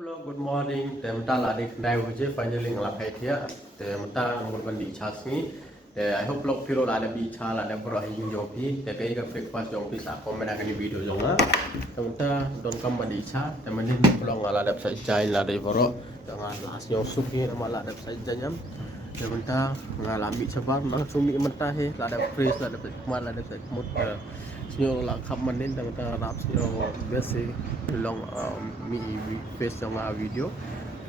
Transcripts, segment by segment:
vlog, good morning. Temta la dik dai wuje finally ngalap hai dia. Temta ngol ban di chas ni. I hope vlog piro la ada bi cha la ada bro hin yo pi. Te kai ga breakfast jong pi sa komen ada ni video jong la. Temta don kam ban di cha. Temen ni vlog ngala ada sai chai la dai bro. Jangan las yo sup ni nama la ada sai janyam. Temta ngala mi chabar mang sumi menta he la ada freeze la ada mal la ada mut. Sinyal lah kapan ni dan kita harap sinyal biasa long mi face yang video.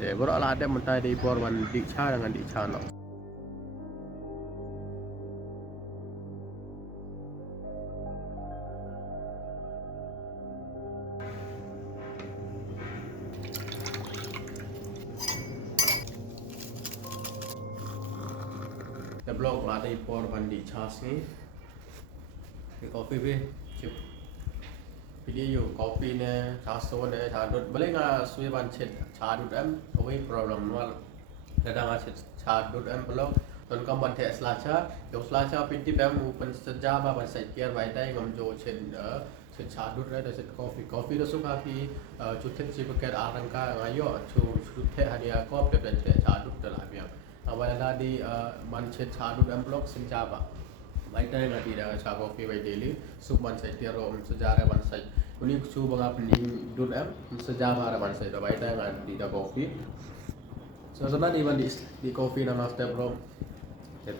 Baru lah ada mentai di borwan dikca dengan dikca no. The blog lah di borwan dikca ni. Kopi be, cip. Video kopi ne, caso ne, cadut. Boleh nggak suai bancet cadut away problem wal. Kadang nggak cadut belum. Ton kam bantet selaca, yung selaca pinti open sejak apa bancet kiar baik ngam jo ced cadut ada ced kopi dah suka pi cutet si pakai arang ka ngayo cutet hadiah kopi bancet cadut dalam biang. Awal tadi bancet cadut blok sejak apa. Baik dah nanti dah cakap kopi by daily. Sup bansai tiaro sejarah bansai. Uni su bangga pening dud sejarah bansai. Baik dah nanti dah kopi. So sebenarnya di kopi nama step bro.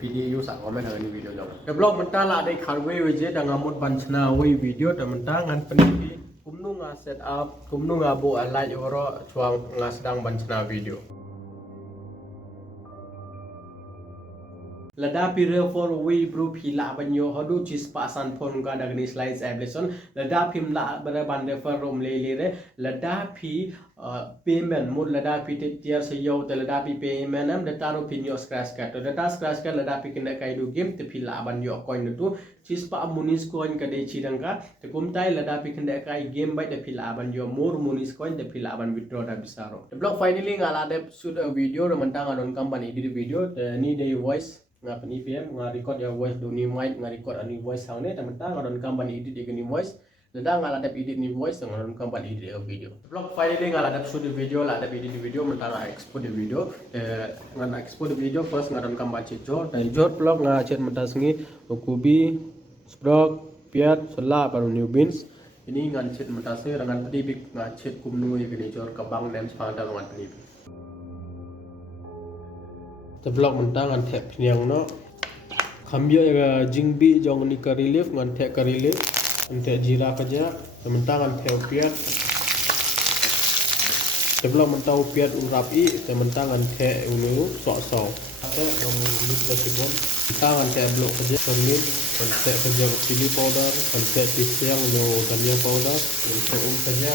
Video you sak komen dengan video jom. Blog mentah lah ada karwe wije dah ngamut bansna we video dah mentah ngan pening kumnu nga set up kumnu nga bo alai oro cuang nga sedang bansna video. Lada pira for we bro pila banyo hadu chis pasan phone ga dagni slides application lada phim la bara bande for rom le lada phi payment mud lada phi tier se yo te lada phi payment am data ro pin yo scratch card data scratch card lada phi kinda kai du game te pila banyo coin tu chis pa munis coin ka de chidangka te kumtai lada phi kinda kai game by te pila banyo more munis coin te pila ban withdraw da bisaro the blog finally ngala de shoot a video ro mantang on company edit video ni de voice nga pani PM nga record ya voice do ni mic nga record ani voice sound ni teman tang ngadon company edit ni voice lada ngala dap edit ni voice ngadon company edit video vlog file ni ngala dap shoot video la dap edit video mentang export video ngana export video first ngadon company cecor dan jor vlog nga chat mentas ngi kubi sprog piat sela baru new beans ini ngan chat mentas ni dengan tadi big nga chat kumnu ni jor kabang nem spanda ngan tadi the vlog mentang an tap yang no kambia ya jingbi jong ni ka relief ngan tap ka relief ante jira kaja mentang an tap piat the vlog mentang piat rapi te mentang an tap unu sok atau yang ni tersebut mentang an tap blok kaja permin an tap kaja chili powder an tap pisang no dhania powder untuk saja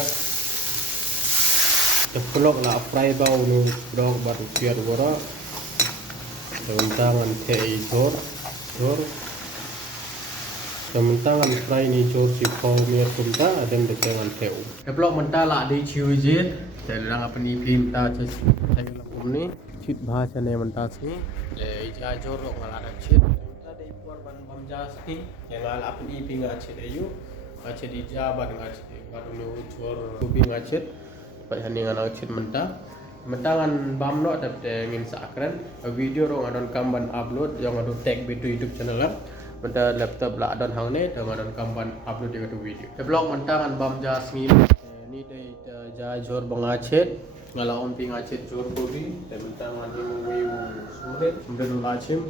the vlog la fry bau no vlog baru piat gora Tementangan teh jor tementangan fry ni jor si kau mir kumta dan dengan teh blok mentah lah di ciujit dan orang apa ni film ta saya lakum ni cit bahasa ni mentah sini ija jor ngalada cit mentah di korban bamjas ni yang ngal apa ni pinga cit ayu cit ija ban ngacit baru nu jor kubi ngacit pai hani ngal cit mentah mentangan bamno tapi ingin sakren video rong adon kamban upload yang adon tag betu YouTube channel lah pada laptop lah adon hang ne dengan adon kamban upload di video the blog mentangan bam jasmin ni dei ja jor bangacet ngala on pingacet jor bodi dan mentangan ni weu sulit sudah lachim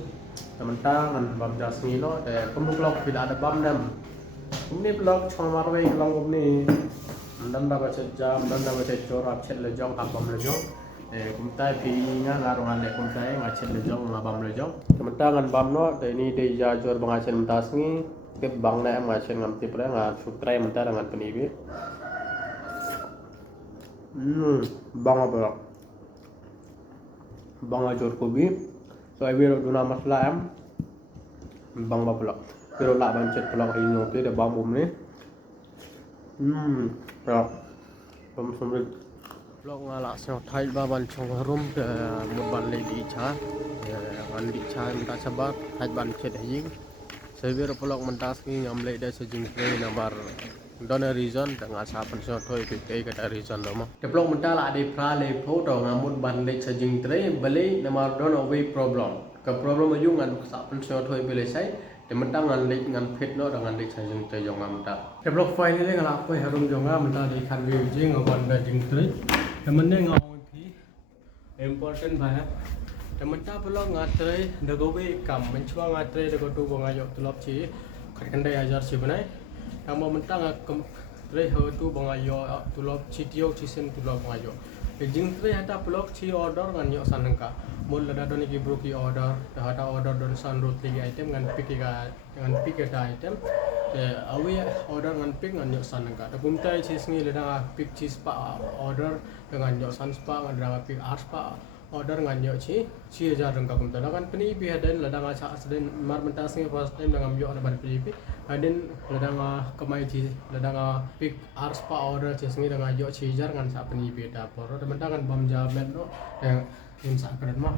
mentangan bam jasmin no kamu blog bila ada bam nam ini blog chomarwe long ni dan dapat sejam dan dapat jor abcet lejong abam lejong kumtai pinginga ngarungan le kumtai ngacet lejong ngabam lejong tementangan bamno ini de jajor bangacet mentas ni ke bang na ngacet ngamti pre nga sutrai mentar dengan penibi bang apa bang ajor kobi so I will do nama selaim bang bapla pero la bancet pelak ini te de bang ni ya bam sumrit vlog ngala seo thai ba ban chong rum te mut ban le di cha an di cha menta sabar thai ban chet hing sevir vlog mentas ki ngam le da sejing pre nabar Dona reason dengan sapan so toy pikai kata reason doma. Develop mentala ade prale photo ngamut ban le charging tray beli nama don away problem. Ke problem ayung ngan sapan so toy beli sai de mentang ngan le ngan pet no dengan le charging tray jong amta. Develop file ni ngan apa harum jong amta di kan view jing awan charging tray. Temen ne ngau pi important ba. Temen ta pelong ngatray dagowe kam mencuang ngatray dago tu bonga yok tulop chi kandai ajar si benai. Yang mau mentang akan tray tu bangayo tulop citio cisen tulop bangayo. Jing tray hata pelok ci order ngan yok sanengka. Mul lada doni ki broki order, hata order don san root lagi item ngan pick eta item. Awi order ngan pick ngan yok sanengka. Tapum tay cis ni lada pick cis pa order dengan yok san spa ngan lada pick ars pa order ngan yok ci ajar rengka kum tada kan peni pi haden lada ngaca asden mar mentas ni first time dengan yok na ban pi haden lada nga kamai ci lada nga pick ars pa order cis ni dengan yok ci jar ngan sa peni pi da por temen tangan bam jamet no yang sa keren mah